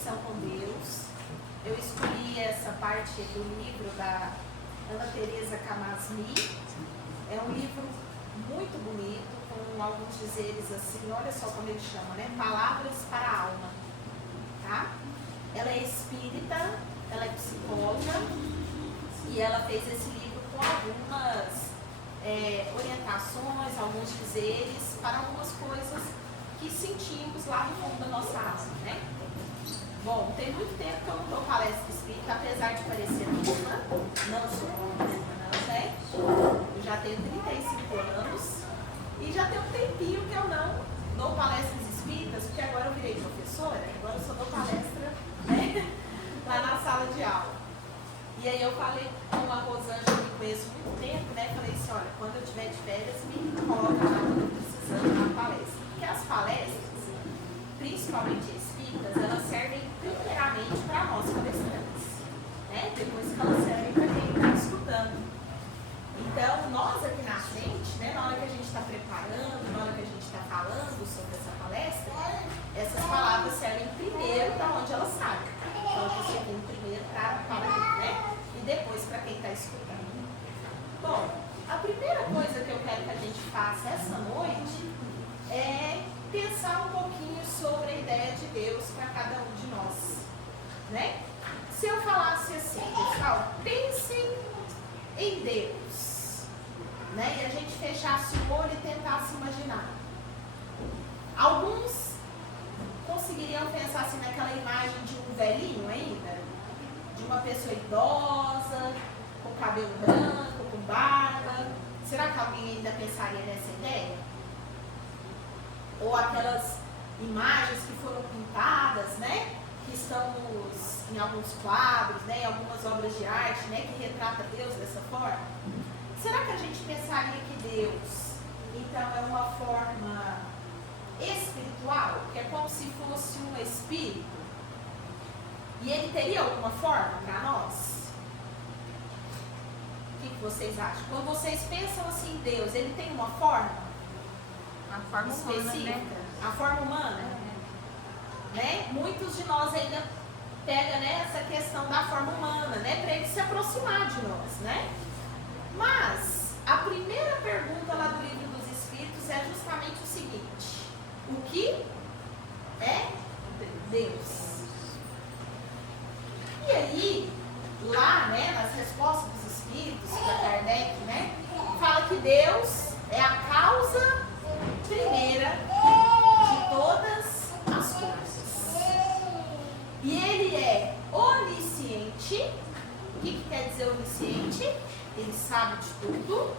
Conexão com Deus. Eu escolhi essa parte do livro da Ana Teresa Camasmi. É um livro muito bonito, com alguns dizeres assim, olha só como ele chama, né? Palavras para a alma. Tá? Ela é espírita, ela é psicóloga e ela fez esse livro com algumas orientações, alguns dizeres para algumas coisas que sentimos lá no fundo da nossa alma, né? Bom, tem muito tempo que eu não dou palestra espírita, apesar de parecer nova, não sou nova, não, né? Eu já tenho 35 anos e já tem um tempinho que eu não dou palestras espíritas, porque agora eu virei professora, agora eu só dou palestra, né? Lá na sala de aula. E aí eu falei com a Rosângela, que conheço há muito tempo, né? Falei assim, olha, quando eu tiver de férias, me coloca lá quando eu precisando da palestra. Porque as palestras, principalmente espíritas, elas servem primeiramente para nós palestrantes, né? Depois que elas servem para quem está escutando. Então, nós aqui na frente, né, na hora que a gente está preparando, na hora que a gente está falando sobre essa palestra, essas palavras servem primeiro para onde elas saem. Então, eu servi primeiro para né? E depois para quem está escutando. Bom, a primeira coisa que eu quero que a gente faça essa noite é pensar um pouquinho sobre a ideia de Deus para cada um de nós, né? Se eu falasse assim, pessoal, pensem em Deus, né? E a gente fechasse o olho e tentasse imaginar. Alguns conseguiriam pensar assim naquela imagem de um velhinho ainda, de uma pessoa idosa, com cabelo branco, com barba. Será que alguém ainda pensaria nessa ideia? Ou aquelas imagens que foram pintadas, né? Que estão em alguns quadros, né? Em algumas obras de arte, né? Que retrata Deus dessa forma. Será que a gente pensaria que Deus, então, é uma forma espiritual? Que é como se fosse um espírito? E ele teria alguma forma para nós? O que vocês acham? Quando vocês pensam assim em Deus, ele tem uma forma? A forma específica, humana, né? A forma humana, né? Muitos de nós ainda pegam, né, essa questão da forma humana, né, para ele se aproximar de nós, né? Mas a primeira pergunta lá do Livro dos Espíritos é justamente o seguinte: o que é Deus? E aí, lá, né, nas respostas dos Espíritos, para Kardec, né, fala que Deus é a causa primeira de todas as coisas. E ele é onisciente. O que quer dizer onisciente? Ele sabe de tudo.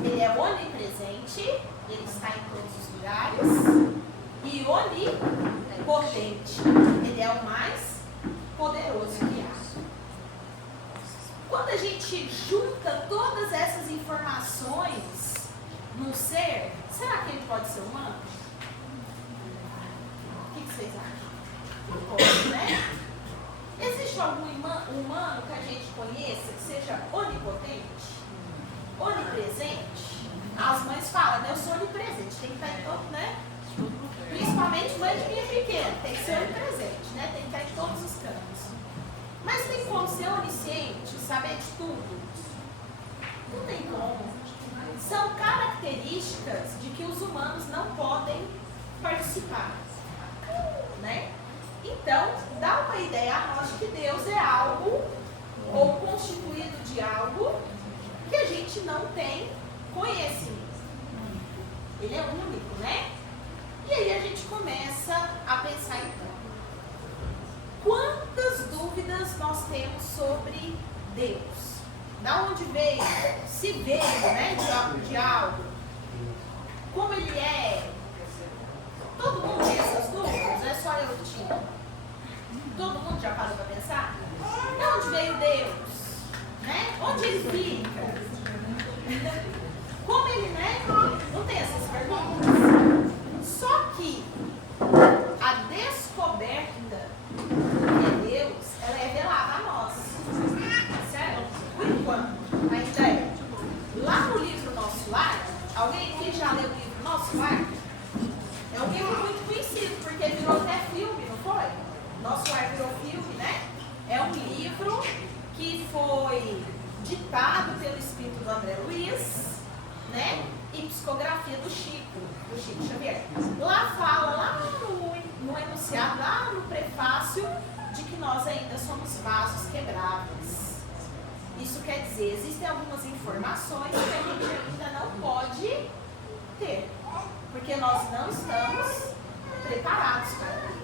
Ele é onipresente. Ele está em todos os lugares. E onipotente. Ele é o mais poderoso que há. Quando a gente junta todas essas informações num ser, será que ele pode ser humano? O que vocês acham? Não pode, né? Existe algum humano que a gente conheça que seja onipotente? Onipresente? As mães falam, né? Eu sou onipresente, tem que estar em todo, né? Principalmente mãe de minha pequena, tem que ser onipresente, né? Tem que estar em todos os campos. Mas tem como ser onisciente, saber de tudo? Não tem como. São características de que os humanos não podem participar, né? Então, dá uma ideia a nós de que Deus é algo, ou constituído de algo, que a gente não tem conhecimento. Ele é único, né? E aí a gente começa a pensar então, quantas dúvidas nós temos sobre Deus? Da onde veio? Se veio, né, de algo? Como ele é? Todo mundo tem essas dúvidas? Não é só eu que tinha? Todo mundo já parou para pensar? De onde veio Deus? Né? Onde ele fica? Como ele, né? Não tem essas perguntas? Só que a descoberta de Deus, ela é velada a nós. Certo? Por enquanto, a ideia. Lá no livro Nosso Lar, alguém aqui já leu o livro Nosso Lar? É um livro muito conhecido, porque virou até filme, não foi? Nosso Lar ditado pelo espírito do André Luiz, né? E psicografia do Chico Xavier. Lá fala, lá no enunciado, lá no prefácio, de que nós ainda somos vasos quebráveis. Isso quer dizer, existem algumas informações que a gente ainda não pode ter, porque nós não estamos preparados para elas.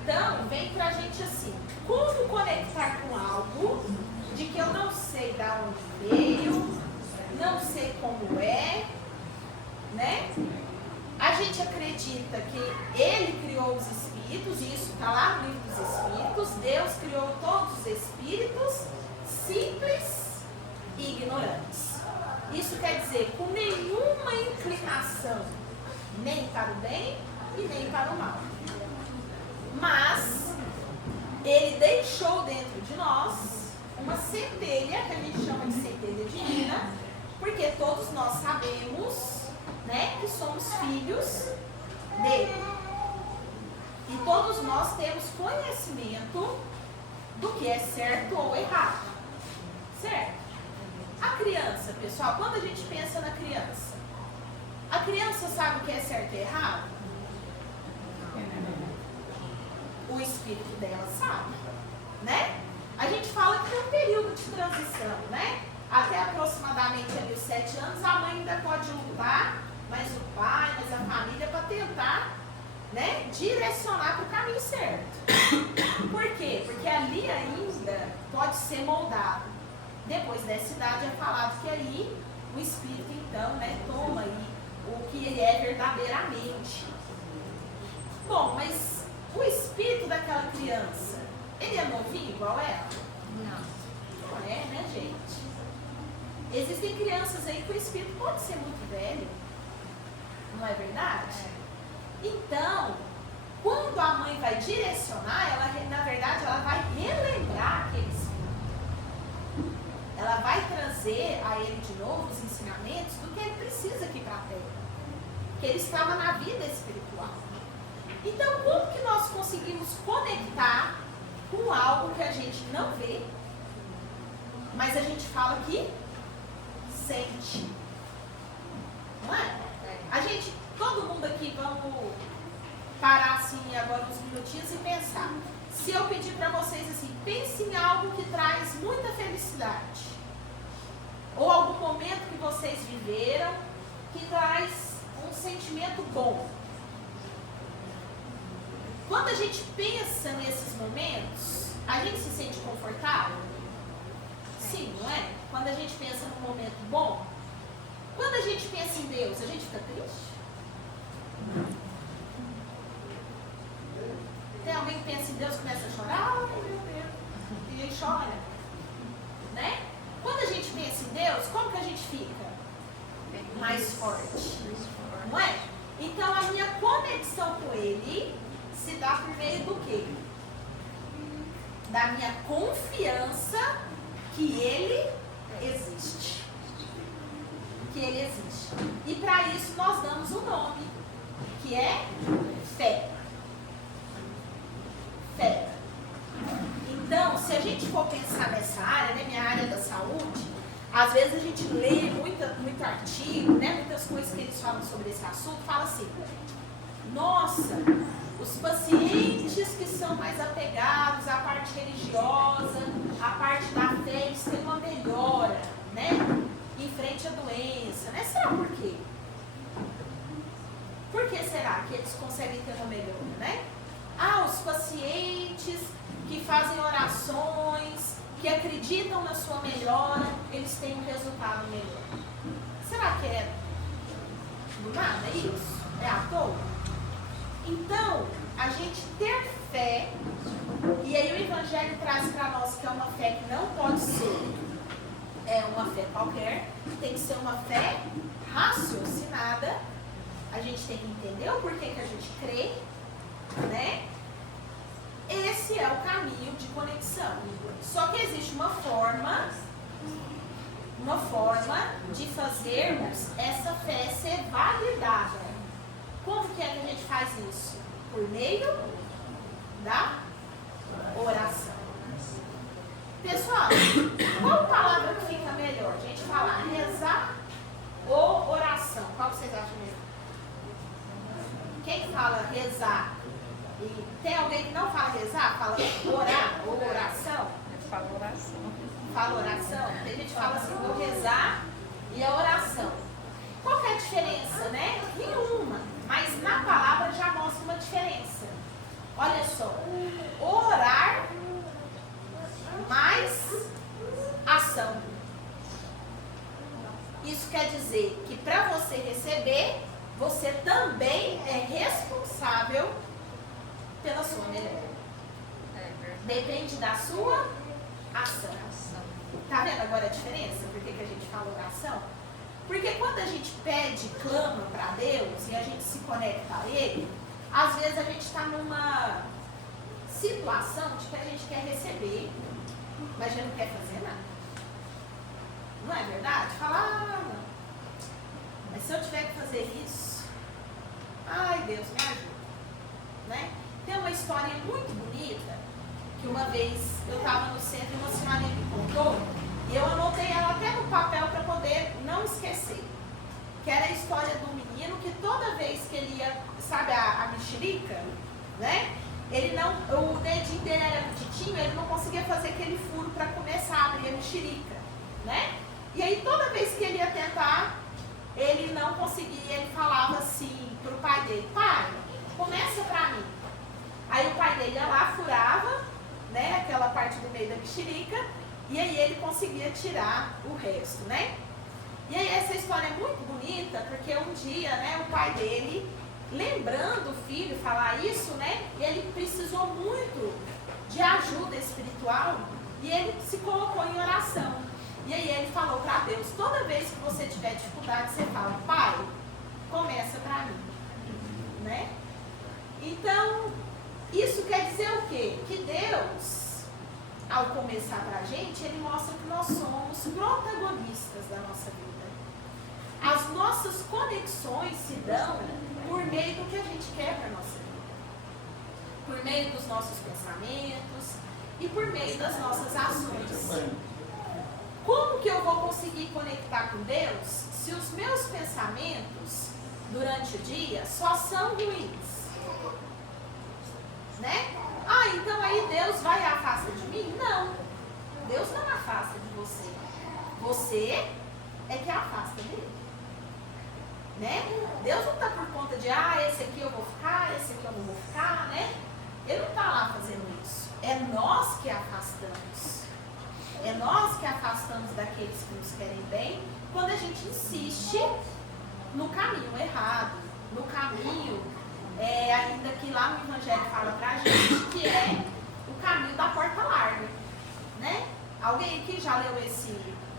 Então, vem pra gente assim, como conectar com algo de que eu não sei de onde veio, não sei como é, né? A gente acredita que ele criou os espíritos, e isso está lá no livro dos espíritos. Deus criou todos os espíritos simples e ignorantes. Isso quer dizer, com nenhuma inclinação, nem para o bem e nem para o mal. Mas ele deixou dentro de nós uma centelha, que a gente chama de centelha divina, porque todos nós sabemos, né, que somos filhos dele. E todos nós temos conhecimento do que é certo ou errado. Certo? A criança, pessoal, quando a gente pensa na criança, a criança sabe o que é certo e errado? O espírito dela sabe, né? A gente fala que tem um período de transição, né? Até aproximadamente ali os 7 anos, a mãe ainda pode lutar, mas o pai, mas a família, para tentar, né, direcionar para o caminho certo. Por quê? Porque ali ainda pode ser moldado. Depois dessa idade é falado que aí o espírito, então, né, toma aí o que ele é verdadeiramente. Bom, mas o espírito daquela criança, ele é novinho igual ela? Não é, né, gente? Existem crianças aí que o espírito pode ser muito velho. Não é verdade? Então, quando a mãe vai direcionar, ela, na verdade, ela vai relembrar aquele espírito. Ela vai trazer a ele de novo os ensinamentos do que ele precisa aqui para a Terra. Que ele estava na vida espiritual. Então, como que nós conseguimos conectar com algo que a gente não vê, mas a gente fala que sente? Não é? A gente, todo mundo aqui, vamos parar assim agora uns minutinhos e pensar. Se eu pedir para vocês assim, pense em algo que traz muita felicidade, ou algum momento que vocês viveram que traz um sentimento bom. Quando a gente pensa nesses momentos, a gente se sente confortável? Sim, não é? Quando a gente pensa num momento bom. Quando a gente pensa em Deus, a gente fica triste? Tem alguém que pensa em Deus e começa a chorar? Ai, meu Deus. E a gente chora. Né? Quando a gente pensa em Deus, como que a gente fica? Mais forte. Não é? Então a minha conexão com Ele se dá por meio do quê? Da minha confiança que Ele existe. Que Ele existe. E para isso nós damos um nome, que é fé. Fé. Então, se a gente for pensar nessa área, né, minha área da saúde, às vezes a gente lê muito artigo, né, muitas coisas que eles falam sobre esse assunto, fala assim, nossa, os pacientes que são mais apegados à parte religiosa, à parte da fé, eles têm uma melhora, né, em frente à doença, né? Será por quê? Por que será que eles conseguem ter uma melhora, né? Ah, os pacientes que fazem orações, que acreditam na sua melhora, eles têm um resultado melhor. Será que é do nada isso? É à toa? Então, a gente ter fé, e aí o Evangelho traz para nós que é uma fé que não pode ser uma fé qualquer, tem que ser uma fé raciocinada. A gente tem que entender o porquê que a gente crê, né? Esse é o caminho de conexão. Só que existe uma forma de fazermos essa fé ser validada. Como que é que a gente faz isso? Por meio da oração. Pessoal, qual palavra Tem gente que fala assim, vou rezar e a oração. Qual que é a diferença, né? Nenhuma. Mas na palavra já mostra uma diferença. Olha só, orar mais ação. Isso quer dizer que para você receber, você também é responsável pela sua melhora. Depende da sua ação. Tá vendo agora a diferença? Por que a gente fala oração? Porque quando a gente pede, clama para Deus e a gente se conecta a Ele, às vezes a gente está numa situação de que a gente quer receber, mas já não quer fazer nada. Não é verdade? Falar, não. Mas se eu tiver que fazer isso, ai Deus, me ajuda. Né? Tem uma história muito bonita, que uma vez eu estava no centro e uma senhorinha me contou, e eu anotei ela até no papel para poder não esquecer. Que era a história do menino que toda vez que ele ia, sabe a mexerica, né? Ele não, o dedinho dele era petitinho, ele não conseguia fazer aquele furo para começar a abrir a mexerica, né? E aí toda vez que ele ia tentar, ele não conseguia, ele falava assim pro pai dele, pai, começa pra mim. Aí o pai dele ia lá, furava, né, aquela parte do meio da mexerica, e aí ele conseguia tirar o resto, né? E aí essa história é muito bonita, porque um dia, né, o pai dele, lembrando o filho falar isso, né, e ele precisou muito de ajuda espiritual, e ele se colocou em oração. E aí ele falou para Deus, toda vez que você tiver dificuldade, você fala, pai, começa para mim, né? Então, isso quer dizer o quê? Que Deus, ao começar para a gente, Ele mostra que nós somos protagonistas da nossa vida. As nossas conexões se dão por meio do que a gente quer para a nossa vida. Por meio dos nossos pensamentos e por meio das nossas ações. Como que eu vou conseguir conectar com Deus se os meus pensamentos durante o dia só são ruins? Né? Ah, então aí Deus vai e afasta de mim? Não. Deus não afasta de você. Você é que afasta dele. Né? Deus não está por conta de, esse aqui eu vou ficar, esse aqui eu não vou ficar, né? Ele não está lá fazendo isso. É nós que afastamos. É nós que afastamos daqueles que nos querem bem quando a gente insiste no caminho errado, no caminho, ainda que lá no Evangelho fala pra gente, que é o caminho da porta larga, né? Alguém aqui já leu esse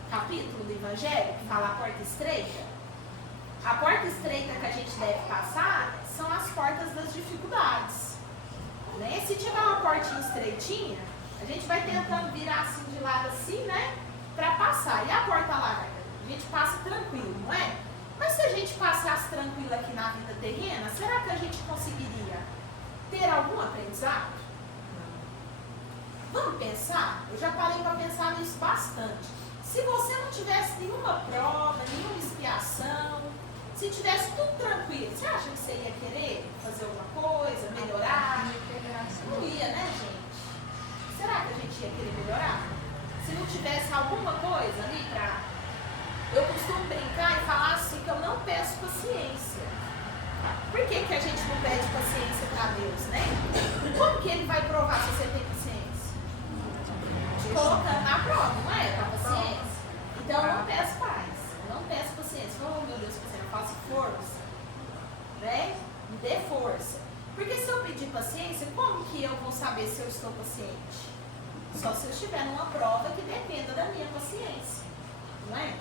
capítulo do Evangelho, que fala a porta estreita? A porta estreita que a gente deve passar são as portas das dificuldades, né? Se tiver uma portinha estreitinha, a gente vai tentando virar assim de lado assim, né? Pra passar. E a porta larga? A gente passa tranquilo, não é? Mas se a gente passasse tranquilo aqui na vida terrena, será que a gente conseguiria ter algum aprendizado? Vamos pensar? Eu já parei para pensar nisso bastante. Se você não tivesse nenhuma prova, nenhuma expiação, se tivesse tudo tranquilo, você acha que você ia querer fazer alguma coisa, melhorar? Não ia, né, gente? Será que a gente ia querer melhorar? Se não tivesse alguma coisa ali para... Eu costumo brincar e falar assim que eu não peço paciência. Por que a gente não pede paciência para Deus, né? Como que Ele vai provar se você tem paciência? Te colocando na prova, não é? Com a paciência. Então eu não peço paz, eu não peço paciência. Oh meu Deus, você não faça força, né? Me dê força. Porque se eu pedir paciência, como que eu vou saber se eu estou paciente? Só se eu estiver numa prova que dependa da minha paciência, não é?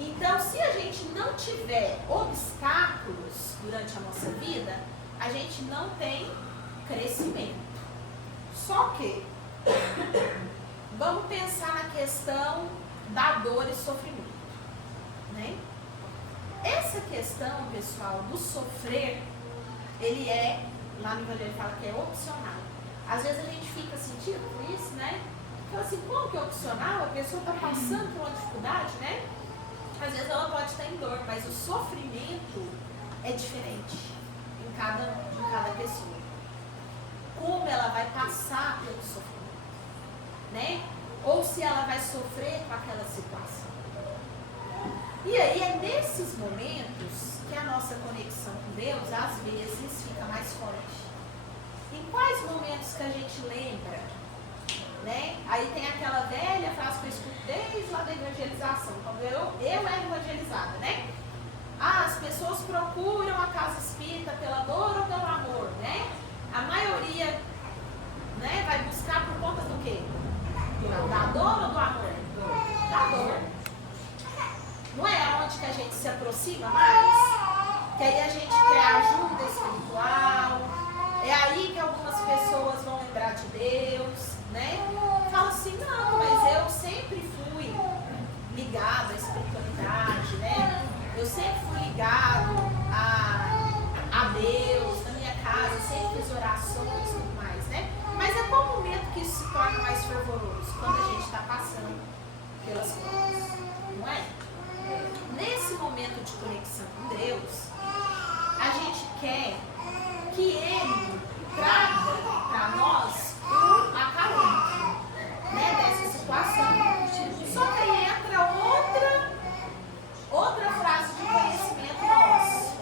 Então, se a gente não tiver obstáculos durante a nossa vida, a gente não tem crescimento. Só que, vamos pensar na questão da dor e sofrimento, né? Essa questão, pessoal, do sofrer, ele é, lá no Evangelho fala que é opcional. Às vezes a gente fica sentindo por isso, né? Fala assim, como que é opcional? A pessoa está passando por uma dificuldade, né? Às vezes ela pode estar em dor, mas o sofrimento é diferente de cada pessoa. Como ela vai passar pelo sofrimento, né? ou se ela vai sofrer com aquela situação. E aí é nesses momentos que a nossa conexão com Deus, às vezes, fica mais forte. Em quais momentos que a gente lembra, né? Aí tem aquela velha frase que eu escuto desde lá da evangelização, quando eu era evangelizada, né? As pessoas procuram a casa espírita pela dor ou pelo amor, né? A maioria, né, vai buscar por conta do quê? Da dor ou do amor? Da dor. Não é onde que a gente se aproxima mais? Que aí a gente quer ajuda espiritual. É aí que algumas pessoas vão lembrar de Deus, né? Fala assim, não, mas eu sempre fui ligado à espiritualidade, né? Eu sempre fui ligado a Deus, na minha casa, sempre fiz orações e tudo mais, né? Mas é qual momento que isso se torna mais fervoroso? Quando a gente está passando pelas coisas, não é? Nesse momento de conexão com Deus, a gente quer que Ele traga para nós o acalento, né, dessa situação. Só que aí entra outra frase de conhecimento nosso,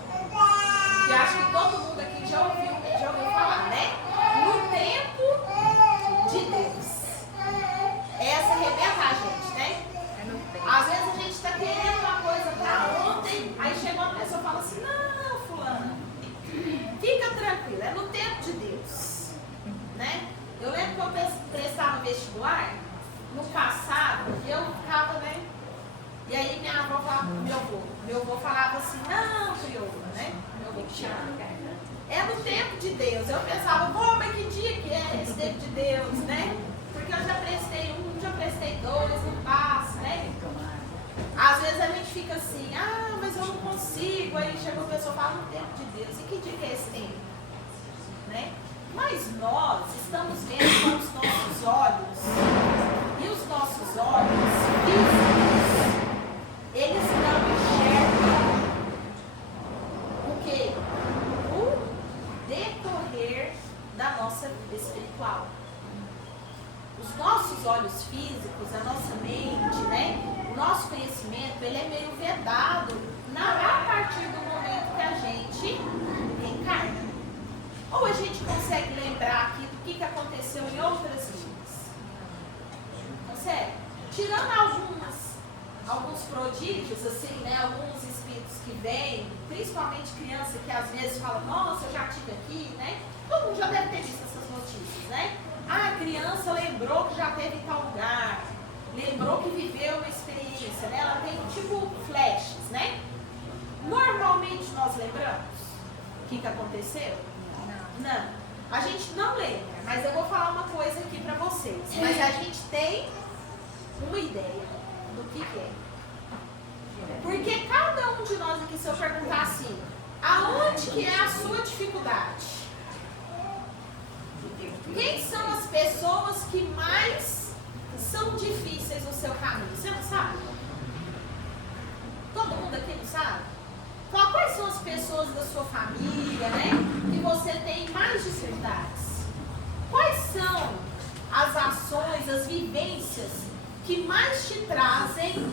que acho que todo mundo aqui já ouviu falar, né? No tempo de Deus. Essa arrebenta a gente, né? Às vezes a gente está querendo uma coisa para ontem, aí chega uma pessoa e fala assim, não, fulana, fica tranquila, é no tempo de Deus, né? Eu lembro que eu prestava vestibular, no passado, eu ficava, né? E aí minha avó falava, meu avô falava assim, não, crioula, né? Meu avô que chama, é no tempo de Deus. Eu pensava, pô, mas que dia que é esse tempo de Deus, né? Porque eu já prestei um, já prestei dois, não passa, né? Às vezes a gente fica assim, ah, mas eu não consigo. Aí chega uma pessoa e fala, no tempo de Deus. E que dia que é esse tempo? Né? Mas nós estamos vendo com os nossos olhos, e os nossos olhos físicos, eles não enxergam o quê? O decorrer da nossa vida espiritual. Os nossos olhos físicos, a nossa mente, né? O nosso conhecimento, ele é meio vedado a partir do momento que a gente reencarna. Ou a gente consegue lembrar aqui do que aconteceu em outras vidas? Consegue? Tirando alguns prodígios, assim, né? Alguns espíritos que vêm, principalmente criança que às vezes fala, nossa, eu já estive aqui, né? Todo mundo já deve ter visto essas notícias, né? Ah, a criança lembrou que já esteve em tal lugar, lembrou que viveu uma experiência, né? Ela tem tipo flashes, né? Normalmente nós lembramos o que aconteceu? Não. A gente não lembra, mas eu vou falar uma coisa aqui pra vocês. Mas a gente tem uma ideia do que é. Porque cada um de nós aqui, se eu perguntar assim, aonde que é a sua dificuldade? Quem são as pessoas que mais são difíceis no seu caminho? Você não sabe? Todo mundo aqui não sabe? Quais são as pessoas da sua família, né, que você tem mais dificuldades? Quais são as ações, as vivências que mais te trazem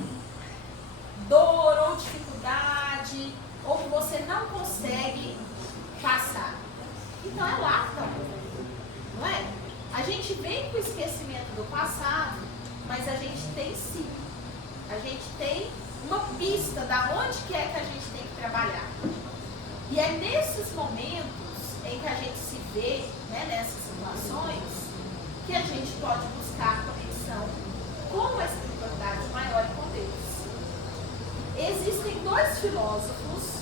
dor ou dificuldade, ou que você não consegue passar? Então é lá que está o problema, não é? A gente vem com o esquecimento do passado, mas a gente tem sim. A gente tem uma pista da onde que é que a gente tem que trabalhar. E é nesses momentos em que a gente se vê, né, nessas situações, que a gente pode buscar conexão com a espiritualidade maior e com Deus. Existem dois filósofos,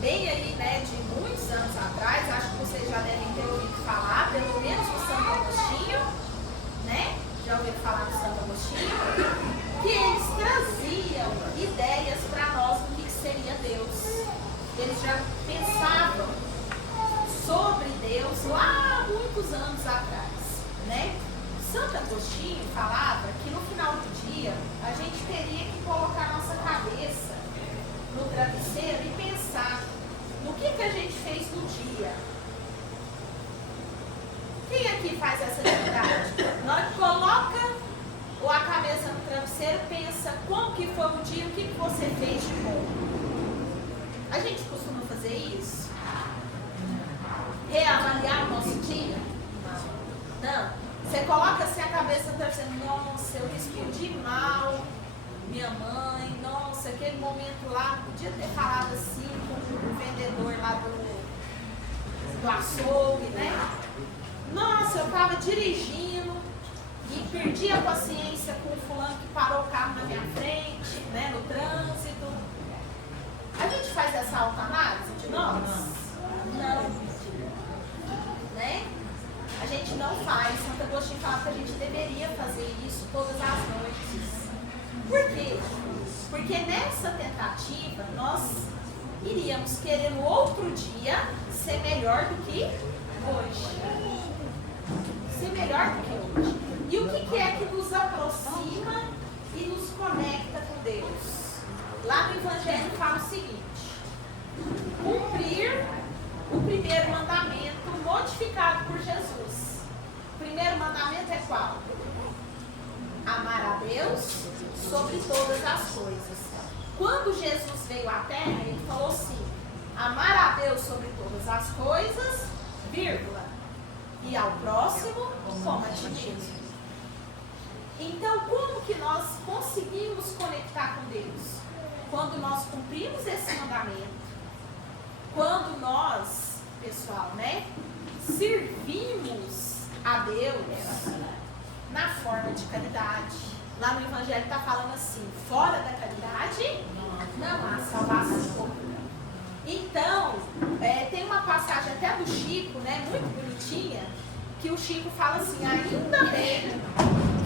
bem aí, né, de muitos anos atrás, acho que vocês já devem ter ouvido falar, pelo menos o Santo Agostinho, né? Já ouviram falar do Santo Agostinho? Que eles traziam ideias para nós do que seria Deus. Eles já pensavam sobre Deus lá há muitos anos atrás, né? Santo Agostinho falava que no final do dia a gente teria que colocar nossa cabeça no travesseiro e pensar no que a gente fez no dia. Quem aqui faz essa atividade? que foi o dia, o que você fez de bom? A gente costuma fazer isso? Reavaliar o nosso dia? Não. Você coloca assim a cabeça torcendo, nossa, eu respondi mal minha mãe, nossa, aquele momento lá, podia ter falado assim com o vendedor lá do açougue, né? Nossa, eu estava dirigindo e perdi a paciência com o fulano que parou o carro na minha frente, né, no trânsito. A gente faz essa autoanálise de nós? Não. Né? A gente não faz. Santo Agostinho fala que a gente deveria fazer isso todas as noites. Por quê? Porque nessa tentativa nós iríamos querer no outro dia ser melhor do que hoje. Ser melhor do que hoje. E o que é que nos aproxima e nos conecta com Deus? Lá no Evangelho fala o seguinte: cumprir o primeiro mandamento modificado por Jesus. O primeiro mandamento é qual? Amar a Deus sobre todas as coisas. Quando Jesus veio à Terra, ele falou assim: amar a Deus sobre todas as coisas, vírgula, e ao próximo como a ti mesmo. Então, como que nós conseguimos conectar com Deus? Quando nós cumprimos esse mandamento, quando nós, pessoal, né, servimos a Deus na forma de caridade. Lá no Evangelho está falando assim: fora da caridade não há salvação. Então, tem uma passagem até do Chico, né, muito bonitinha, que o Chico fala assim: ainda bem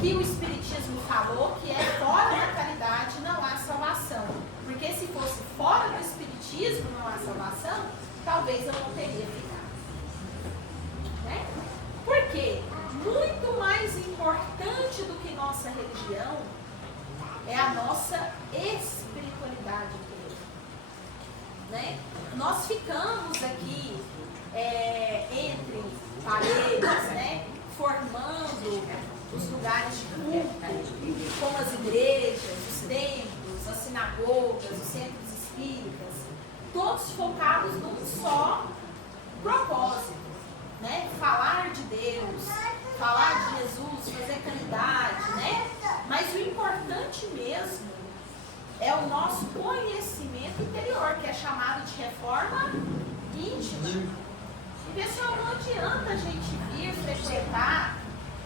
que o Espiritismo falou que é fora da caridade não há salvação. Porque se fosse fora do Espiritismo não há salvação, talvez eu não teria ficado. Né? Por quê? Muito mais importante do que nossa religião é a nossa espiritualidade. Né? Nós ficamos aqui entre paredes, né, formando os lugares de culto, como as igrejas, os templos, as sinagogas, os centros espíritas, todos focados num só propósito, né? Falar de Deus, falar de Jesus, fazer caridade, né? Mas o importante mesmo é o nosso conhecimento interior, que é chamado de reforma íntima. E pessoal, não adianta a gente vir frequentar,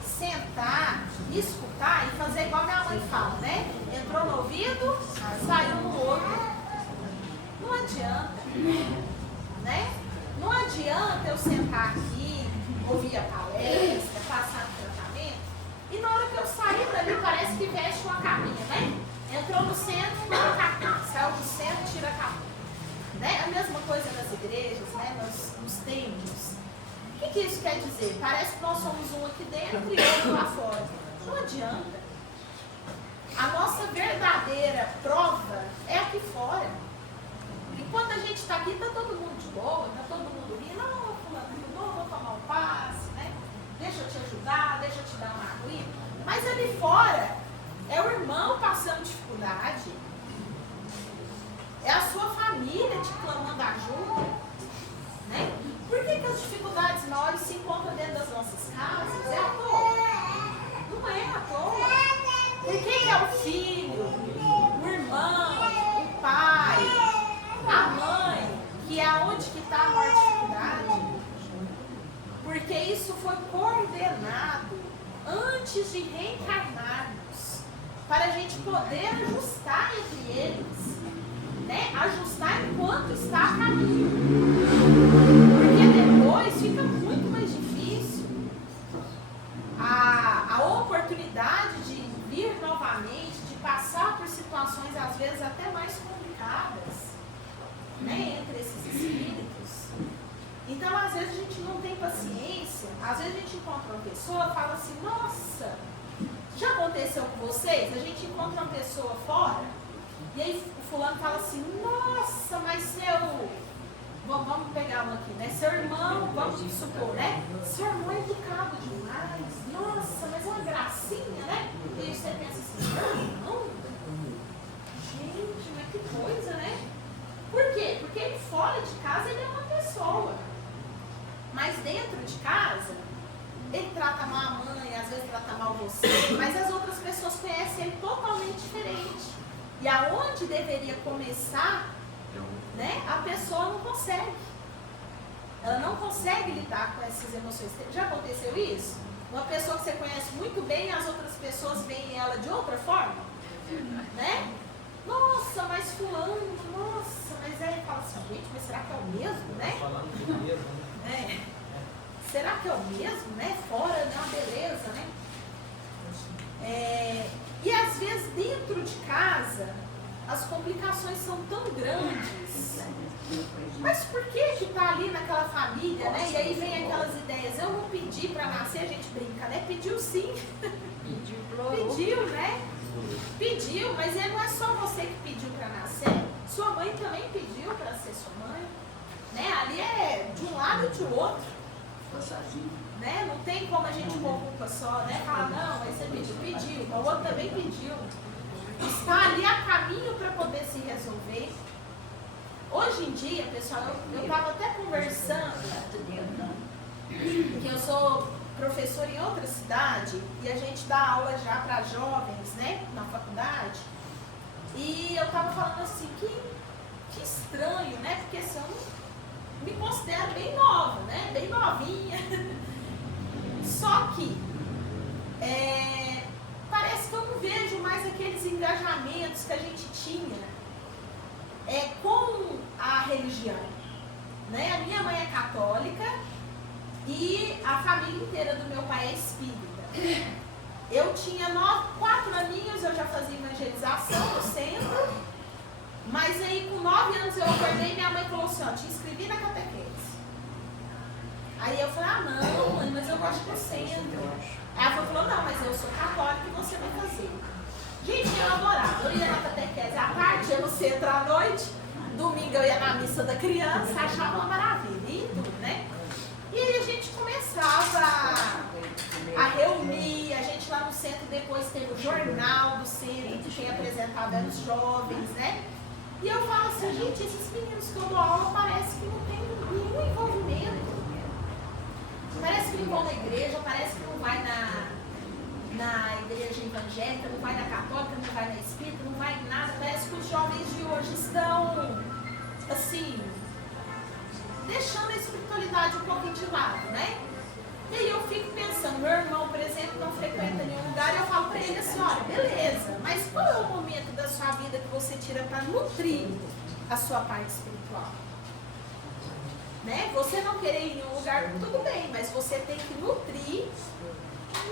sentar, escutar e fazer igual minha mãe fala, né? Entrou no ouvido, saiu no outro. Não adianta, né? Não adianta eu sentar aqui, ouvir a palestra, passar no tratamento, e na hora que eu sair dali parece que veste uma capinha, né? Entrou no centro, tira a capinha, saiu do centro, tira a capinha. Né? A mesma coisa nas igrejas, né? nos templos. O que isso quer dizer? Parece que nós somos um aqui dentro e outro lá fora. Não adianta. A nossa verdadeira prova é aqui fora. E quando a gente está aqui, está todo mundo de boa, está todo mundo rindo. Não, fulano, não vou tomar um passe, né? Deixa eu te ajudar, deixa eu te dar uma aguinha. Mas ali fora, é o irmão passando dificuldade. É a sua família te clamando ajuda. Né? Por que as dificuldades maiores se encontram dentro das nossas casas? É à toa? Não é à toa. Por que é o filho, o irmão, o pai, a mãe, que é onde que está a maior dificuldade? Porque isso foi coordenado antes de reencarnarmos, para a gente poder ajustar entre eles. Né? Ajustar enquanto está a caminho. Porque depois fica muito mais difícil. A oportunidade de vir novamente, de passar por situações às vezes até mais complicadas, né? Entre esses espíritos. Então às vezes a gente não tem paciência. Às vezes a gente encontra uma pessoa e fala assim: nossa, já aconteceu com vocês? A gente encontra uma pessoa fora e aí o fulano fala assim: nossa, mas seu... Vamos pegar um aqui, né? Seu irmão, vamos supor, né? Seu irmão é educado demais. Nossa, mas é uma gracinha, né? E aí você pensa assim: não. onde deveria começar, né, a pessoa não consegue. Ela não consegue lidar com essas emoções. Já aconteceu isso? Uma pessoa que você conhece muito bem, as outras pessoas veem ela de outra forma? Né? Nossa, mas fulano, nossa, mas aí fala assim, gente, mas será que é o mesmo, né? Falando do mesmo, né? Será que é o mesmo, né? Fora, né? Uma beleza, né? E às vezes dentro de casa, as complicações são tão grandes. Mas por que tá ali naquela família, né? E aí vem aquelas ideias, eu não pedi para nascer, a gente brinca, né? Pediu sim. Pediu, né? Pediu, mas não é só você que pediu para nascer. Sua mãe também pediu para ser sua mãe. Né? Ali é de um lado e de outro. Né? Não tem como a gente pôr culpa só, né? Falar, não, mas você pediu, o outro também pediu. Está ali a caminho para poder se resolver. Hoje em dia, pessoal, eu estava até conversando, que eu sou professora em outra cidade e a gente dá aula já para jovens, né, na faculdade. E eu estava falando assim, que estranho, né, porque assim, eu me considero bem nova, né, bem novinha. Só que parece que eu não vejo mais aqueles engajamentos que a gente tinha com a religião, né? A minha mãe é católica e a família inteira do meu pai é espírita. Eu tinha 4 aninhos, eu já fazia evangelização no centro, mas aí com 9 anos eu acordei e minha mãe falou assim, ó, te inscrevi na catequese. Aí eu falei, não, mãe, mas eu gosto do centro. Aí ela falou, não, mas eu sou católica e você vai fazer. Gente, eu adorava. Eu ia na catequese à tarde, ia no centro à noite. Domingo eu ia na missa da criança, achava uma maravilha. E tudo, né? E aí a gente começava a reunir. A gente lá no centro depois teve o jornal do centro, que quem apresentava eram os jovens, né? E eu falo assim, gente, esses meninos que eu dou aula parece que não tem nenhum envolvimento. Parece que não vão na igreja, parece que não vai na igreja evangélica, não vai na católica, não vai na espírita, não vai em nada. Parece que os jovens de hoje estão, assim, deixando a espiritualidade um pouquinho de lado, né? E aí eu fico pensando, meu irmão, por exemplo, não frequenta nenhum lugar, e eu falo para ele assim, olha, beleza, mas qual é o momento da sua vida que você tira para nutrir a sua parte espiritual? Né? Você não querer ir em um lugar, tudo bem, mas você tem que nutrir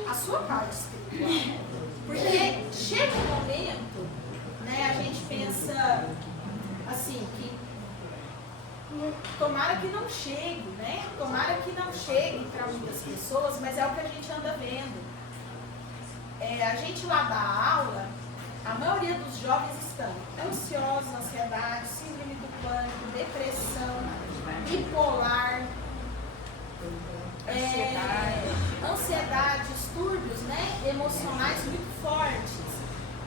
a sua parte espiritual. Porque chega um momento, né, a gente pensa assim, que tomara que não chegue, né? Tomara que não chegue para muitas pessoas, mas é o que a gente anda vendo. A gente lá dá aula, a maioria dos jovens estão ansiosos, ansiedade, síndrome do pânico, depressão, bipolar, ansiedade, distúrbios, né, emocionais muito fortes.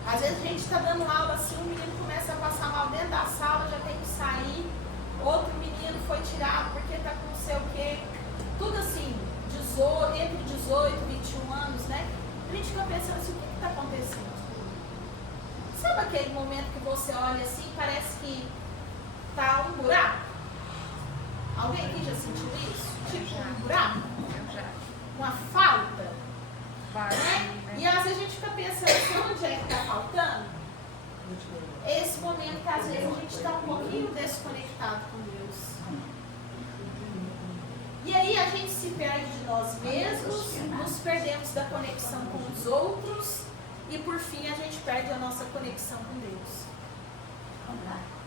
Às vezes a gente está dando aula assim, um menino começa a passar mal dentro da sala, já tem que sair, outro menino foi tirado porque está com não sei o quê, tudo assim, entre 18 e 21 anos, né? A gente fica pensando assim, o que está acontecendo? Sabe aquele momento que você olha assim, parece que está um buraco? Alguém aqui já sentiu isso? Tipo um buraco? Uma falta? Né? E às vezes a gente fica pensando assim, onde é que está faltando? Esse momento que às vezes a gente está um pouquinho desconectado com Deus. E aí a gente se perde de nós mesmos, nos perdemos da conexão com os outros e por fim a gente perde a nossa conexão com Deus.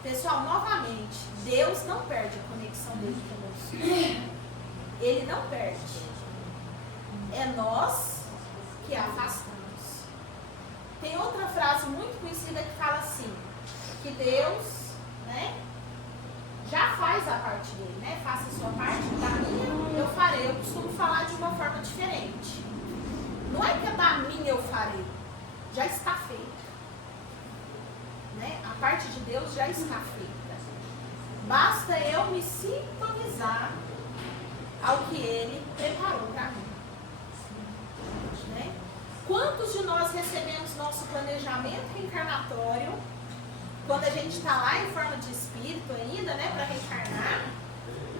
Pessoal, novamente, Deus não perde a conexão dele conosco. Ele não perde. É nós que a afastamos. Tem outra frase muito conhecida que fala assim, que Deus, né, já faz a parte dele, né? Faça a sua parte, da minha eu farei. Eu costumo falar de uma forma diferente. Não é que da minha eu farei, já está feita. Né? A parte de Deus já está feita. Basta eu me sintonizar ao que Ele preparou para mim. Né? Quantos de nós recebemos nosso planejamento reencarnatório quando a gente está lá em forma de espírito ainda, né, para reencarnar,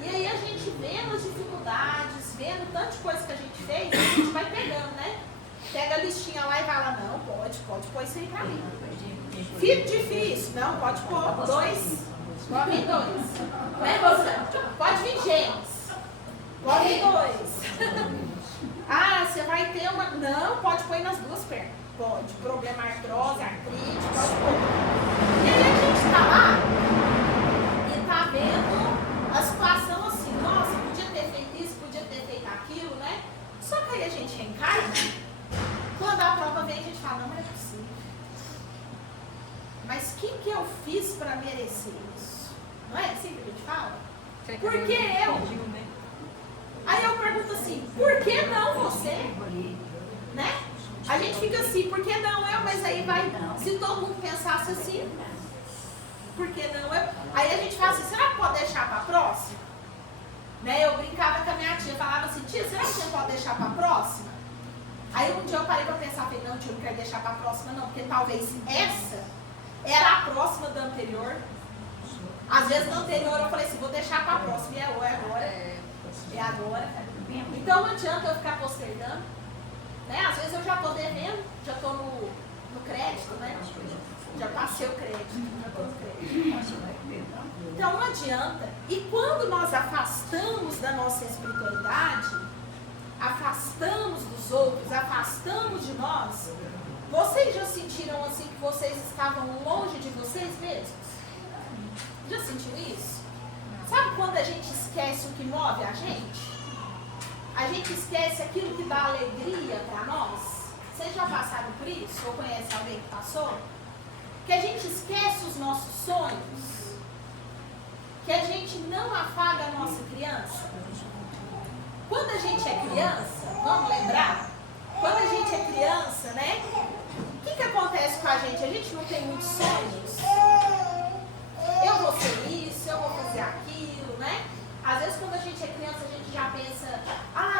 e aí a gente vendo as dificuldades, vendo tanta coisa que a gente fez, a gente vai pegando, né? Pega a listinha lá e vai lá, não, pode pôr isso aí pra mim. Filho difícil, não, pode pôr 2, pode vir 2. Né, você? Pode vir genes, pode vir 2. Ah, você vai ter uma, não, pode pôr nas 2 pernas. Pode, problema artrose, artrite, pode pôr. E aí a gente tá lá e tá vendo a situação assim, nossa, podia ter feito isso, podia ter feito aquilo, né? Só que aí a gente reencarna, quando a prova vem a gente fala, não, mas é possível. Mas o que eu fiz para merecer isso? Não é assim que a gente fala? Por que eu? Aí eu pergunto assim, por que não você? Né? A gente fica assim, por que não eu? Mas aí vai, se todo mundo pensasse assim, por que não eu? Aí a gente fala assim, será que pode deixar para a próxima? Né? Eu brincava com a minha tia, falava assim, tia, será que você pode deixar para a próxima? Aí um dia eu parei para pensar, falei, não, tia, eu não quero deixar para a próxima não, porque talvez essa era a próxima da anterior. Às vezes na anterior eu falei assim, vou deixar para a próxima, e é agora. É agora. Então não adianta eu ficar postergando. Né? Às vezes eu já estou devendo, já estou no crédito, né? Já passei o crédito, já estou no crédito. Então não adianta. E quando nós afastamos da nossa espiritualidade, afastamos dos outros, afastamos de nós, vocês já sentiram assim que vocês estavam longe de vocês mesmos? Já sentiu isso? Sabe quando a gente esquece o que move a gente? A gente esquece aquilo que dá alegria para nós? Vocês já passaram por isso? Ou conhecem alguém que passou? Que a gente esquece os nossos sonhos? Que a gente não afaga a nossa criança? Quando a gente é criança, vamos lembrar? Quando a gente é criança, né? O que acontece com a gente? A gente não tem muitos sonhos? Eu vou ser isso, eu vou fazer aquilo, né? Às vezes quando a gente é criança, a gente já pensa,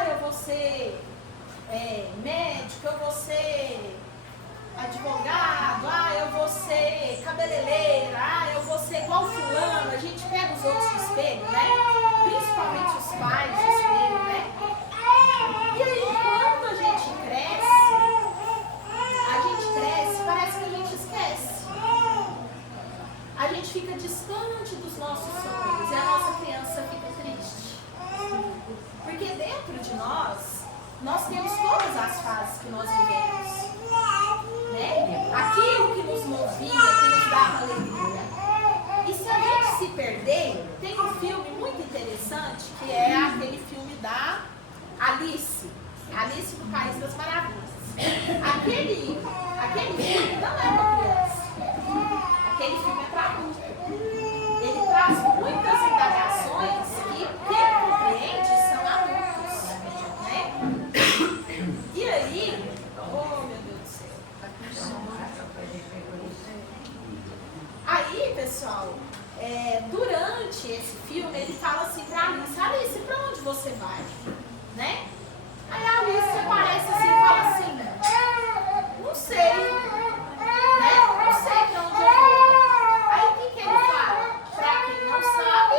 eu vou ser médico, eu vou ser advogado, eu vou ser cabeleireira, eu vou ser igual fulano. A gente pega os outros de espelho, né? Principalmente os pais de espelho, né? E aí quando a gente cresce, parece que a gente esquece. A gente fica distante dos nossos sonhos e a nossa criança fica triste. Porque dentro de nós temos todas as fases que nós vivemos. Né? Aquilo que nos movia, que nos dava alegria. E se a gente se perder, tem um filme muito interessante, que é aquele filme da Alice no País das Maravilhas. Aquele filme não é para criança. Aquele filme é para adulto. Ele traz muitas indagações que quem compreende são adultos. Né? E aí, oh meu Deus do céu. Aí, pessoal, durante esse filme, ele fala assim pra Alice, pra onde você vai? Né? Aí a Alice aparece assim e fala assim, não sei. Né? Não sei pra onde eu vou. Aí o que ele fala? Pra quem não sabe,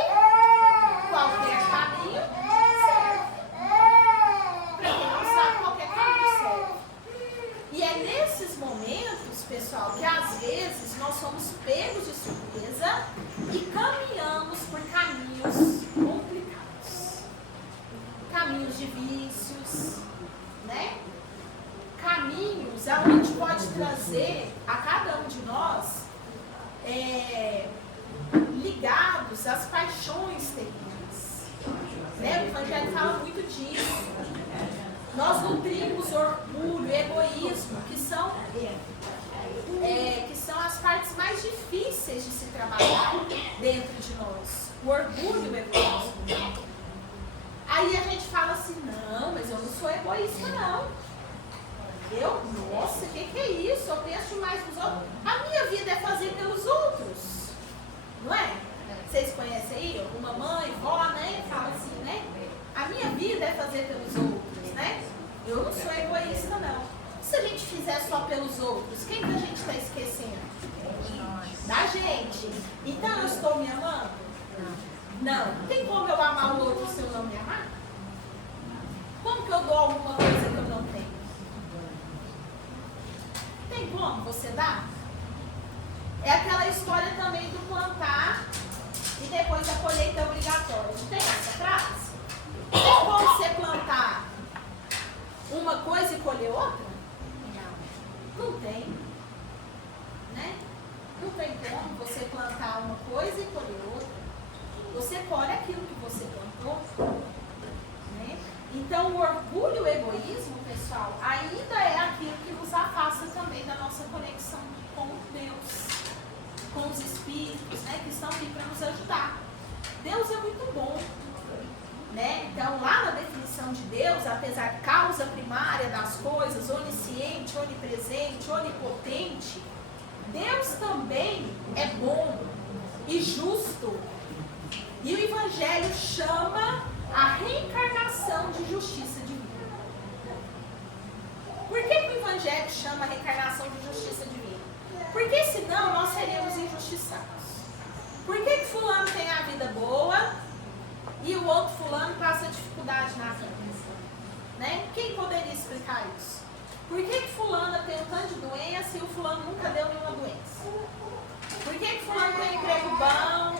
qualquer caminho serve. Pra quem não sabe, qualquer caminho serve. E é nesses momentos, pessoal, que às vezes nós somos pegos de surpresa e caminhamos por caminhos complicados. Caminhos de vícios, né? Caminhos aonde pode trazer a cada um de nós ligados às paixões terríveis. Né? O Evangelho fala muito disso. Nós nutrimos orgulho, egoísmo, que são as partes mais difíceis de se trabalhar dentro de nós. O orgulho e o egoísmo. Aí a gente fala assim, não, mas eu não sou egoísta não. Nossa, o que é isso? Eu penso mais nos outros. A minha vida é fazer pelos outros. Não é? Vocês conhecem aí? Alguma mãe, vó, né? Fala assim, né? A minha vida é fazer pelos outros, né? Eu não sou egoísta, não. Se a gente fizer só pelos outros, quem que a gente está esquecendo? Da gente. Não. Tem como eu amar o outro se eu não me amar? Como que eu dou alguma coisa que eu não tenho? Tem como você dar? É aquela história também do plantar e depois a colheita é obrigatória. Não tem essa frase? Tem como você plantar uma coisa e colher outra? Não tem. Né? Não tem como você plantar uma coisa e colher outra. Você colhe aquilo que você plantou. Né? Então o orgulho e o egoísmo, pessoal, ainda é aquilo que nos afasta também da nossa conexão com Deus, com os espíritos, né, que estão ali para nos ajudar. Deus é muito bom. Né? Então, lá na definição de Deus, apesar de causa primária das coisas, onisciente, onipresente, onipotente, Deus também é bom e justo. E o Evangelho chama a reencarnação de justiça divina. Por que o Evangelho chama a reencarnação de justiça divina? Porque senão nós seríamos injustiçados. Por que fulano tem a vida boa e o outro fulano passa dificuldade na vida? Né? Quem poderia explicar isso? Por que fulano tem um tanto de doença e o fulano nunca deu nenhuma doença? Por que fulano tem emprego bom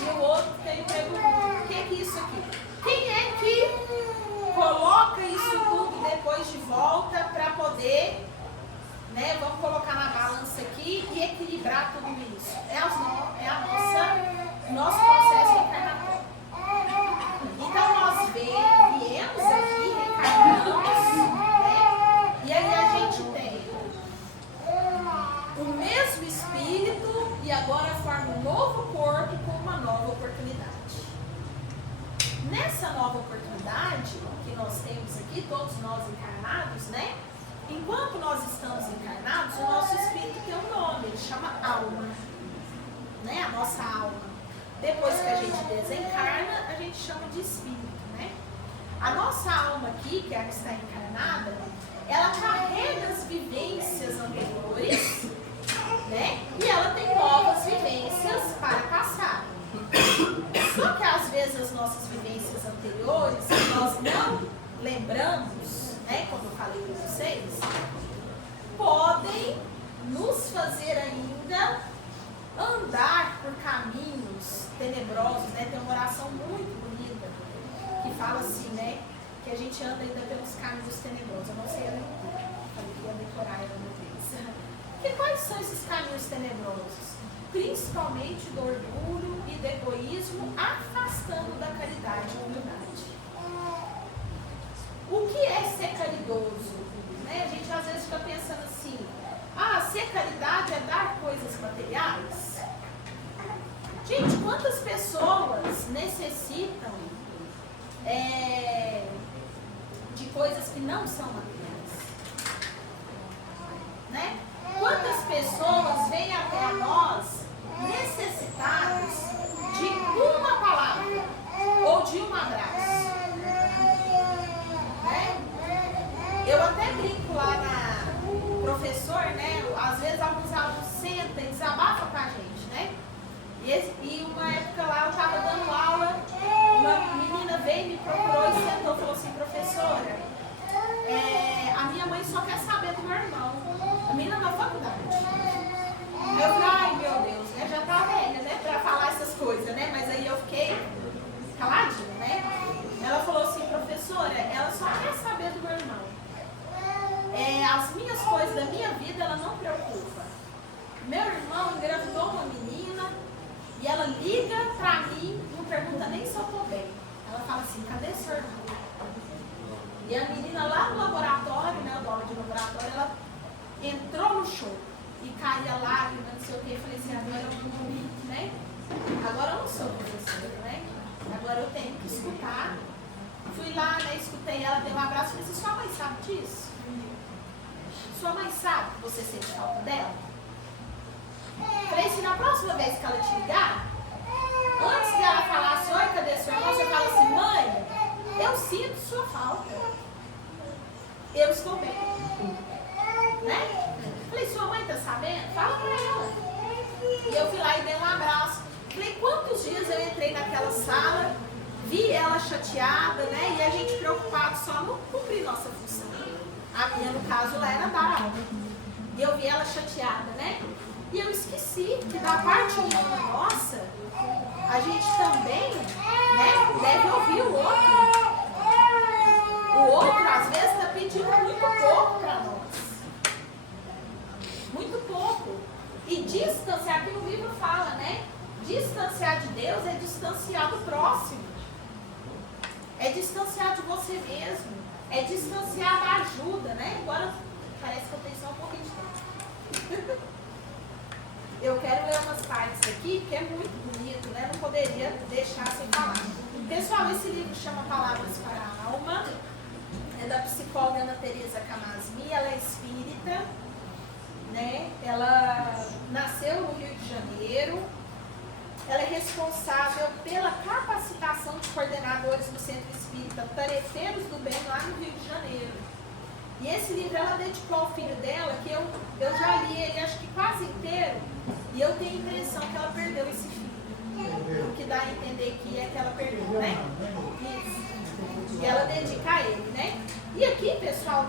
e o outro tem emprego ruim? Por que isso aqui? Quem é que coloca isso tudo depois de volta para poder, né, vamos colocar na balança aqui e equilibrar tudo isso? É nosso processo reencarnatório. Então nós viemos aqui, reencarnamos, né? E aí a gente tem o mesmo espírito e agora forma um novo corpo com uma nova oportunidade. Nessa nova oportunidade que nós temos aqui, todos nós encarnados, né? Enquanto nós estamos encarnados, o nosso espírito tem um nome, ele chama alma, né? A nossa alma. Depois que a gente desencarna, a gente chama de espírito, né? A nossa alma aqui, que é a que está encarnada, ela carrega as vivências anteriores, né? E ela tem novas vivências para passar. Só que às vezes as nossas vivências anteriores, nós não lembramos, né? Como eu falei para vocês, podem nos fazer ainda andar por caminhos tenebrosos, né? Tem uma oração muito bonita que fala assim, né? Que a gente anda ainda pelos caminhos tenebrosos. Eu não sei a leitura, falei que ia decorar ela uma vez. E quais são esses caminhos tenebrosos? Principalmente do orgulho e do egoísmo, afastando da caridade e humildade. O que é ser caridoso? Né? A gente às vezes fica pensando assim, ser caridade é dar coisas materiais? Gente, quantas pessoas necessitam de coisas que não são materiais? Né? Quantas pessoas vêm até nós necessitados de uma palavra ou de um abraço? Né? Eu até brinco lá na professor, né? Às vezes alguns alunos sentam e desabafam com a gente, né? E uma época lá eu estava dando aula, uma menina veio, me procurou e sentou e falou assim, professora, a minha mãe só quer saber do meu irmão. A menina na faculdade. Eu falei, ai meu Deus, né? Já tá velha, né? Pra falar essas coisas, né? Mas aí eu fiquei caladinha, né? Ela falou assim, professora, ela só quer saber do meu irmão. As minhas coisas da minha vida, ela não preocupa. Meu irmão engravidou uma menina e ela liga pra mim, não pergunta nem se eu tô bem. Ela fala assim, cadê seu irmão? E a menina lá no laboratório, né? Eu dou aula de laboratório, ela entrou no show e caía lágrima, não sei o que. Eu falei assim, agora eu morri, né? Agora eu não sou professora, né? Agora eu tenho que escutar. Fui lá, né? Escutei ela, dei um abraço e falei assim, sua mãe sabe disso? Sua mãe sabe que você sente falta dela? Falei assim, na próxima vez que ela te ligar, antes dela falar assim, oi, cadê seu irmão? Você fala assim, mãe, eu sinto sua falta. Eu estou bem. Né? Falei, sua mãe tá sabendo? Fala pra ela. E eu fui lá e dei um abraço. Falei, quantos dias eu entrei naquela sala, vi ela chateada, né? E a gente preocupado só no cumprir nossa função. A minha, no caso, lá era dar aula. E eu vi ela chateada, né? E eu esqueci que da parte humana nossa, a gente também, né, deve ouvir o outro. O outro, às vezes, está pedindo muito pouco para nós. Muito pouco. E distanciar, aqui no livro fala, né? Distanciar de Deus é distanciar do próximo. É distanciar de você mesmo. É distanciar da ajuda, né? Agora parece que eu tenho só um pouquinho de tempo. Eu quero ler umas partes aqui, porque é muito bonito, né? Não poderia deixar sem falar. Pessoal, esse livro chama Palavras para a Alma. É da psicóloga Ana Teresa Camasmi. Ela é espírita, né? Ela nasceu no Rio de Janeiro. Ela é responsável pela capacitação de coordenadores do Centro Espírita Tarefeiros do Bem, lá no Rio de Janeiro. E esse livro ela dedicou ao filho dela, que eu já li ele acho que quase inteiro, e eu tenho a impressão que ela perdeu esse filho. O que dá a entender que é que ela perdeu, né? Isso. E ela dedica a ele, né? E aqui, pessoal,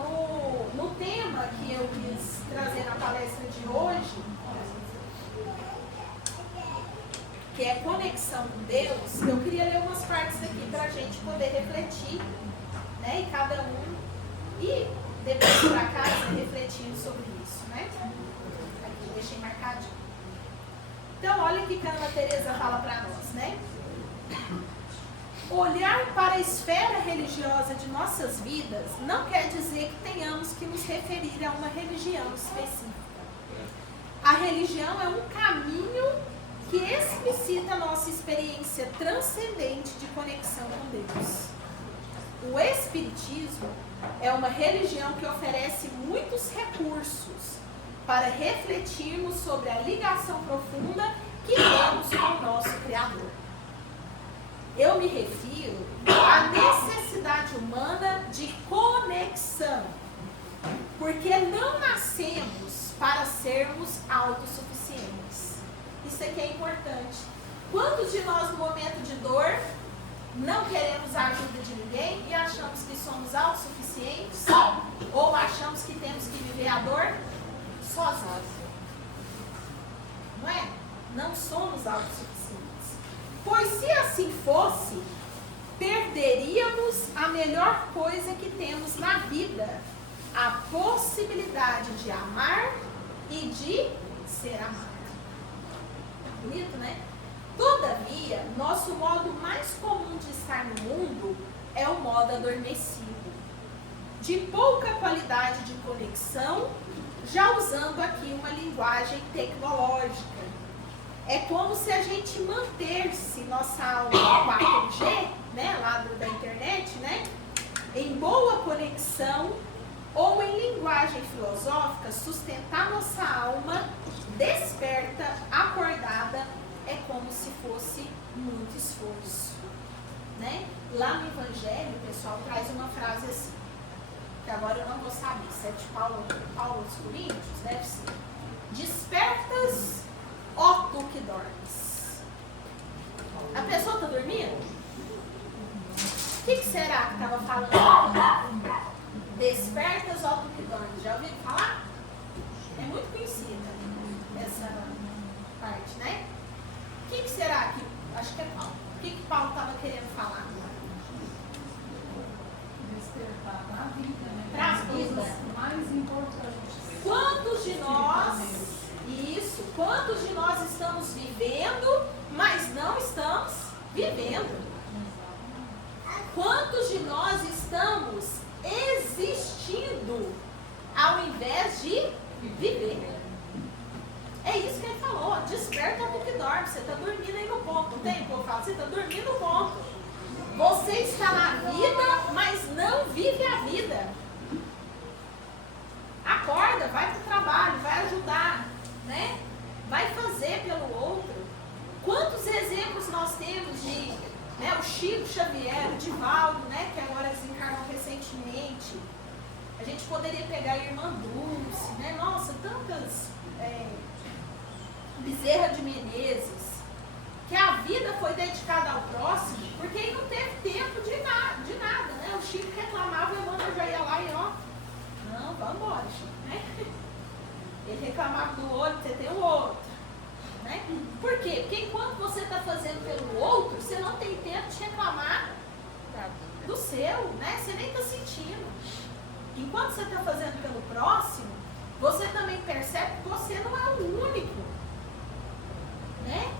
no tema que eu quis trazer na palestra de hoje, que é conexão com Deus, eu queria ler umas partes aqui para a gente poder refletir, né? E cada um ir depois para casa refletindo sobre isso, né? Aqui, deixei marcadinho. Então, olha o que a Ana Teresa fala para nós, né? Olhar para a esfera religiosa de nossas vidas não quer dizer que tenhamos que nos referir a uma religião específica. A religião é um caminho que explicita a nossa experiência transcendente de conexão com Deus. O Espiritismo é uma religião que oferece muitos recursos para refletirmos sobre a ligação profunda que temos com o nosso Criador. Eu me refiro à necessidade humana de conexão, porque não nascemos para sermos autossuficientes. Isso aqui é importante. Quantos de nós, no momento de dor, não queremos a ajuda de ninguém e achamos que somos autossuficientes? Ou achamos que temos que viver a dor sozinhos? Não é? Não somos autossuficientes. Pois se assim fosse, perderíamos a melhor coisa que temos na vida, a possibilidade de amar e de ser amado. Bonito, né? Todavia, nosso modo mais comum de estar no mundo é o modo adormecido, de pouca qualidade de conexão, já usando aqui uma linguagem tecnológica. É como se a gente mantesse nossa aula 4G, né, lá da internet, né, em boa conexão, ou em linguagem filosófica, sustentar nossa alma desperta, acordada, é como se fosse muito esforço, né? Lá no Evangelho, o pessoal traz uma frase assim, que agora eu não vou saber, se é de Paulo aos Coríntios, deve ser: despertas, ó tu que dormes. A pessoa está dormindo? O que será que estava falando? Despertas, ó tu que dormes. Já ouviram falar? É muito conhecida essa parte, né? O que será que, acho que é Paulo, o que Paulo estava querendo falar? Despertar para a vida, né? Para a vida. Mais importantes. Quantos de nós estamos vivendo, mas não estamos vivendo? Quantos de nós estamos existindo ao invés de viver? É isso que ele falou, desperta tu que dorme, você está dormindo aí no ponto, não tem? Eu falo, você está dormindo no ponto. Você está na vida, mas não vive a vida. Acorda, vai para o trabalho, vai ajudar, né? Vai fazer pelo outro. Quantos exemplos nós temos de, né, o Chico Xavier, o Divaldo, né, que agora desencarnou recentemente. A gente poderia pegar a irmã Dulce, né? Nossa, tantas... Bezerra de Menezes, que a vida foi dedicada ao próximo, porque ele não teve tempo de nada, né? O Chico reclamava e a Mona já ia lá e ó, não, vamos embora, Chico, né? Ele reclamava do olho, você tem o outro, né? Por quê? Porque enquanto você está fazendo pelo outro, você não tem tempo de reclamar do seu, né? Você nem está sentindo. Enquanto você está fazendo pelo próximo, você também percebe que você não é o único, né?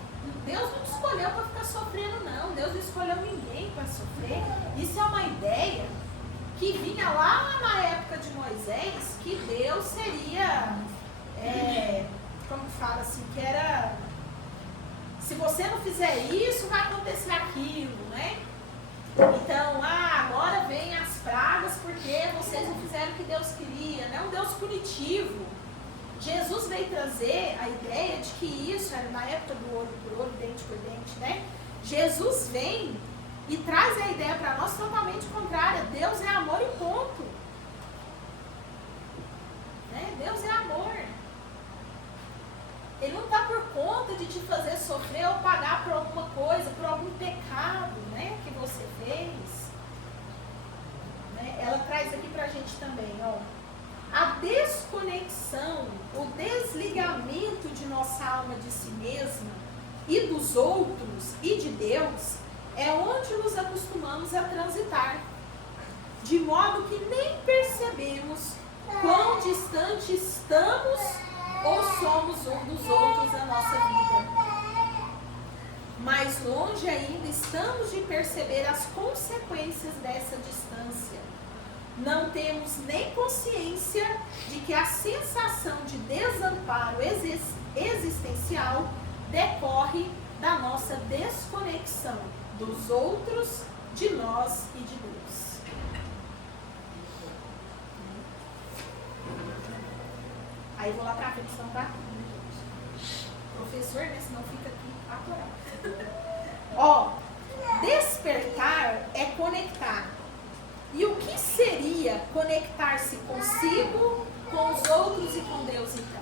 Deus não te escolheu para ficar sofrendo, não. Deus não escolheu ninguém para sofrer. Isso é uma ideia que vinha lá na época de Moisés, que Deus seria, como fala assim, que era, se você não fizer isso, vai acontecer aquilo, né? Então, agora vem as pragas porque vocês não fizeram o que Deus queria, não é um Deus punitivo. Jesus veio trazer a ideia de que isso era na época do olho por olho, dente por dente, né? Jesus vem e traz a ideia para nós totalmente contrária. Deus é amor e ponto. Né? Deus é amor. Ele não está por conta de te fazer sofrer ou pagar por alguma coisa, por algum pecado, né, que você fez. Né? Ela traz aqui para a gente também, ó. A desconexão, o desligamento de nossa alma de si mesma e dos outros e de Deus é onde nos acostumamos a transitar, de modo que nem percebemos quão distante estamos ou somos um dos outros na nossa vida. Mais longe ainda estamos de perceber as consequências dessa distância. Não temos nem consciência de que a sensação de desamparo existencial decorre da nossa desconexão dos outros, de nós e de Deus. Aí vou lá para frente, senão tá professor, né? Senão fica aqui atorado. Ó, despertar é conectar. E o que seria conectar-se consigo, com os outros e com Deus, então?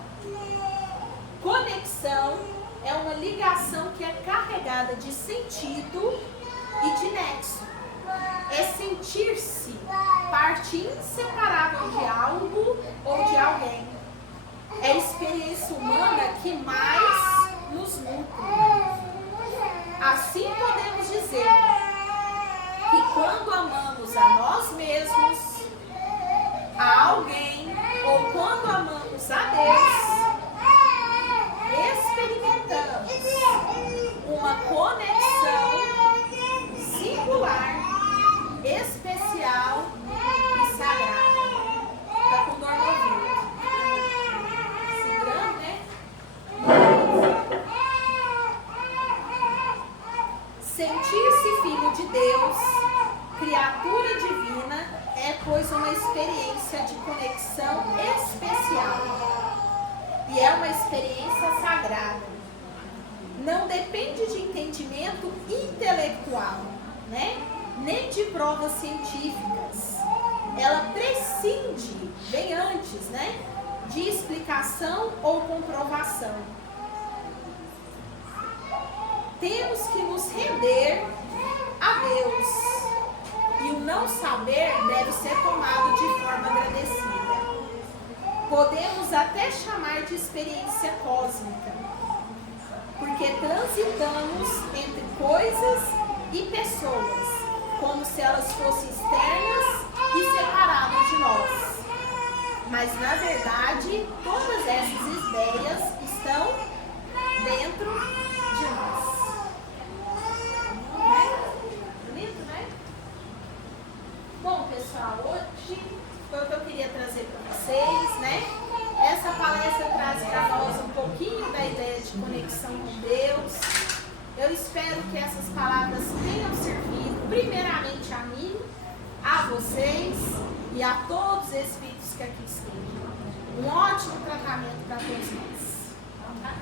Conexão é uma ligação que é carregada de sentido e de nexo. É sentir-se parte inseparável de algo ou de alguém. É a experiência humana que mais nos nutre. Assim podemos dizer que quando amamos a nós mesmos, a alguém, ou quando amamos a Deus, experimentamos uma conexão singular, especial e sagrada. Tá com dor no ouvido? Segurando, né? Sentir-se filho de Deus, criatura divina, é, pois, uma experiência de conexão especial. E é uma experiência sagrada. Não depende de entendimento intelectual, né? Nem de provas científicas. Ela prescinde, bem antes, né, de explicação ou comprovação. Temos que nos render a Deus. E o não saber deve ser tomado de forma agradecida. Podemos até chamar de experiência cósmica, porque transitamos entre coisas e pessoas, como se elas fossem externas e separadas de nós. Mas, na verdade, todas essas ideias estão dentro de nós. Bonito, né? Bom, pessoal, hoje foi o que eu queria trazer para vocês, né? Essa palestra traz para nós um pouquinho da ideia de conexão com Deus. Eu espero que essas palavras tenham servido, primeiramente a mim, a vocês e a todos os espíritos que aqui estão. Um ótimo tratamento para todos nós. Tá?